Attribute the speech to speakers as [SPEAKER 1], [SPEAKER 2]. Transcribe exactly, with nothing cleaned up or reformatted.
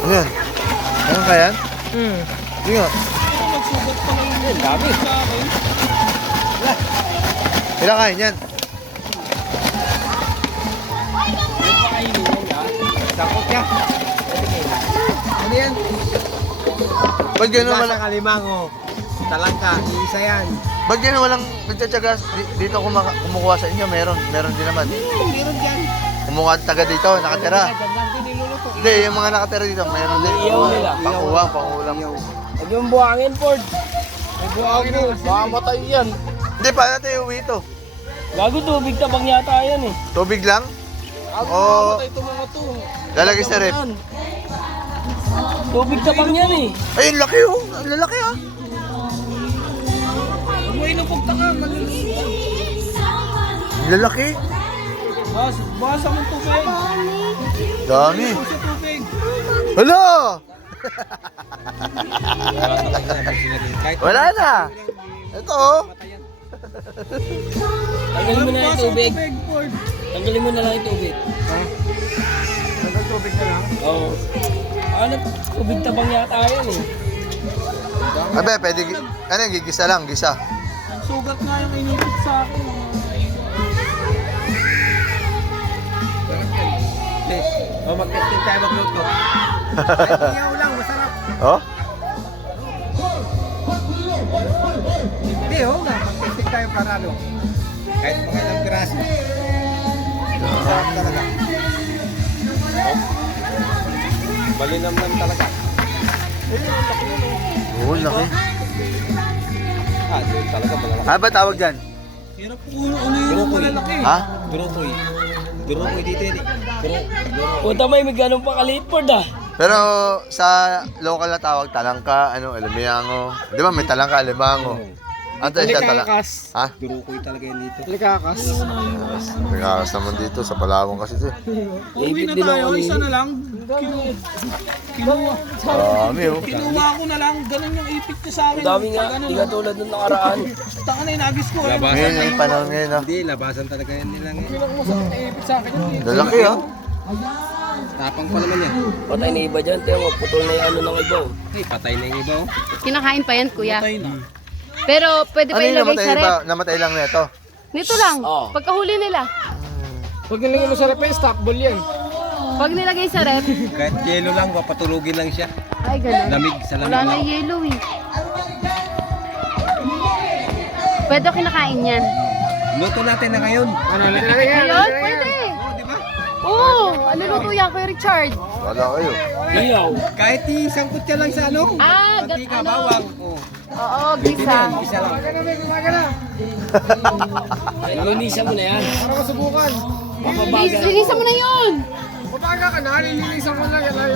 [SPEAKER 1] Ayan. Ayan ka yan?
[SPEAKER 2] Hmm.
[SPEAKER 1] Hindi nga.
[SPEAKER 2] Ang dami.
[SPEAKER 1] Ilang kain yan?
[SPEAKER 2] Sakot ka. Ano yan?
[SPEAKER 1] Ba't gano'n
[SPEAKER 2] Nasa
[SPEAKER 1] walang...
[SPEAKER 2] kalimango. Talangka, iisa yan.
[SPEAKER 1] Ba't gano'n walang nagtsatsaga di- dito kumaka, kumukuha sa inyo? Meron. Meron din naman.
[SPEAKER 2] Meron dyan.
[SPEAKER 1] Kumukuha taga dito, nakatira.
[SPEAKER 2] Dyan lang din niluluto.
[SPEAKER 1] Hindi, yung mga nakatira dito, meron din.
[SPEAKER 2] Iyaw nila.
[SPEAKER 1] Panguwang, pangulam.
[SPEAKER 2] Huwag yung buhangin, Ford. May buhangin na kasi. Baka matay yan.
[SPEAKER 1] Hindi, paano tayo uwi ito?
[SPEAKER 2] Gago tubig tabang yata yan eh.
[SPEAKER 1] Tubig lang?
[SPEAKER 2] Gago
[SPEAKER 1] Oo.
[SPEAKER 2] matay ito mga to.
[SPEAKER 1] Lalagay sa rep.
[SPEAKER 2] Tubig tabang yan eh.
[SPEAKER 1] Ay, ang laki oh. Ang lalaki ah.
[SPEAKER 2] Umuwi ng pagta ka.
[SPEAKER 1] Ang lalaki.
[SPEAKER 2] Bas, basa mong tubig.
[SPEAKER 1] Dami.
[SPEAKER 2] Basa tubig.
[SPEAKER 1] Hala! Wala na. Ito oh.
[SPEAKER 2] Tanggalin mo na yung tubig. Tanggalin mo na lang yung tubig. Ha? Tanggal tubig na lang? Oo. Ano, tubig tabang yata yan eh.
[SPEAKER 1] Abe, pwede, gi- ano yung gigisa lang, gisa.
[SPEAKER 2] Sugat nga yung inipit sa akin. Oh, mag-testing tayo magluto. Kahit iyaw lang, masarap.
[SPEAKER 1] Oh?
[SPEAKER 2] Hindi, oh, nga, mag-testing tayo para ano. Kahit mga ilang piraso. Masarap talaga. Oh. Malinam lang talaga.
[SPEAKER 1] Oo, laki.
[SPEAKER 2] Ah, doon talaga malalaki.
[SPEAKER 1] Ano ba tawag dyan?
[SPEAKER 2] Hirap po ano yung malalaki.
[SPEAKER 1] Ha?
[SPEAKER 2] Durokoy. Durokoy dito yun eh. Puta may may ganun pa kaliit po dah.
[SPEAKER 1] Pero sa local na tawag, talangka, ano, alimiango. Di ba may talangka, alimango? Ano tayo siya talangka? Ha?
[SPEAKER 2] Durokoy talaga yan dito. Likakas.
[SPEAKER 1] Nagkakas naman dito, sa Palawan kasi ito.
[SPEAKER 2] Uwi na tayo, isa na lang. Kinuha. Kinuha.
[SPEAKER 1] Dami oh.
[SPEAKER 2] Kinuha ko na lang, ganun yung ipit niya sa akin. Dami nga, hindi ka tulad nung nakaraan. Taka na inagis ko.
[SPEAKER 1] Ngayon yung panahon ngayon ah.
[SPEAKER 3] Hindi, labasan talaga yan nila ngayon.
[SPEAKER 2] Hindi lang masakit na ipit sa akin. yun.
[SPEAKER 1] Lalaki ah.
[SPEAKER 3] Tapang pa naman yan.
[SPEAKER 2] Patay na iba dyan, tiyo, putol na yung ano ng iba.
[SPEAKER 3] Ay, patay na yung iba oh.
[SPEAKER 4] Kinakain pa yan, kuya.
[SPEAKER 2] Patay na.
[SPEAKER 4] Pero pwede
[SPEAKER 1] Ano
[SPEAKER 4] pa
[SPEAKER 1] yung
[SPEAKER 4] ilagay
[SPEAKER 1] namatay
[SPEAKER 4] sa
[SPEAKER 1] ba?
[SPEAKER 4] rep.
[SPEAKER 1] Namatay lang nito.
[SPEAKER 4] Nito lang.
[SPEAKER 2] Oo.
[SPEAKER 4] Pagkahuli nila.
[SPEAKER 2] Pag nilagay mo sa rep, stop ball yan.
[SPEAKER 4] Pag nilagay sa rep,
[SPEAKER 3] Kahit yelo lang, papatulugin lang siya.
[SPEAKER 4] ay ganun.
[SPEAKER 3] Lamig sa lamig
[SPEAKER 4] Wala na
[SPEAKER 3] lang.
[SPEAKER 4] yellow eh. Pwede ko kinakain yan.
[SPEAKER 3] Luto natin na ngayon.
[SPEAKER 2] Ano, nilagay yan.
[SPEAKER 4] Ayun, pwede.
[SPEAKER 3] Oo, di ba?
[SPEAKER 4] Oo, ano luto yan, Kuya Richard?
[SPEAKER 1] Wala kayo.
[SPEAKER 2] Iyaw.
[SPEAKER 3] Kahit isang kutya lang sa ano.
[SPEAKER 4] Ah, gat
[SPEAKER 3] Mantika,
[SPEAKER 4] ano.
[SPEAKER 3] bawang. Oh.
[SPEAKER 4] Oo,
[SPEAKER 3] Pwede na yan,
[SPEAKER 4] gisa.
[SPEAKER 3] isa lang.
[SPEAKER 2] Linisan mo na yan. Para masubukan. Papabagal.
[SPEAKER 4] Linisan mo na yun.
[SPEAKER 2] Papaga ka na, lilinisan mo lang yan.